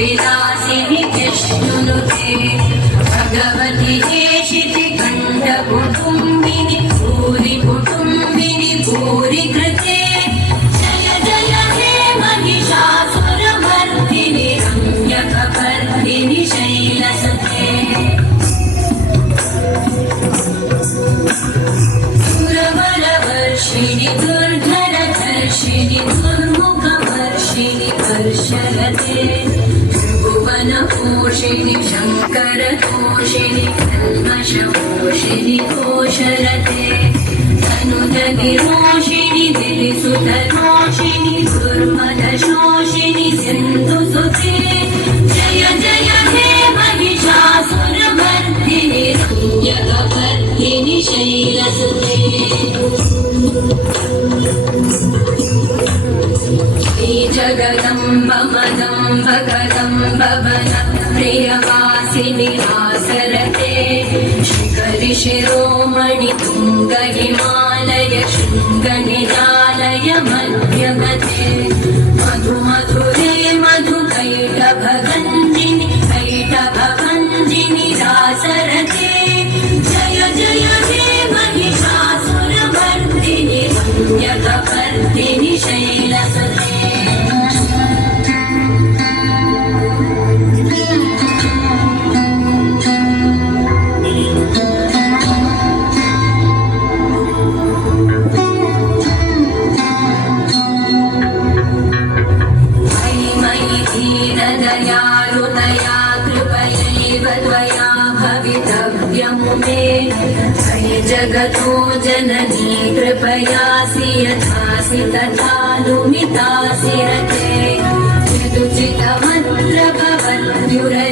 विलासिनि विष्णुनुते भगवति हेशिति खण्डकुटुम्बिनि भूरि कुटुम्बिनि भूरि कृते जय जय हे महिषासुरमर्दिनि रम्यकपर्दिनि शैलसुते सुरवरवर्षिणि दुर्धरधर्षिणि दुर्मुखवर्षिणि वर्षरते त्रिभुवनपोषिणि शङ्करतोषिणि कल्मषपोषिणि कोशरते तनुजनिरोषिणि दिविसुतरोषिणि दुर्मदशोषिणि सिन्धुसुते जय जय हे महिषासुरमर्दिनि रम्यकपर्दिनि शैलसुते जगदम्ब मदम्ब कदम्ब वन प्रियवासिनि आसरते शिखरि शिरोमणि तुङ्ग हिमालय शृङ्ग निजालय मध्यमते मधु मधुरे मधु कैटभगञ्जिनि कैटभभञ्जिनि रासरते जय जय हे महिषासुरमर्दिनि रम्यकपर्दिनि शैलसुते दयालुतया कृपयैव त्वया भवितव्यमुमे हरि जगतो जननी कृपयासि यथासि तथानुमितासि रते यदुचितमत्र भवद्युरया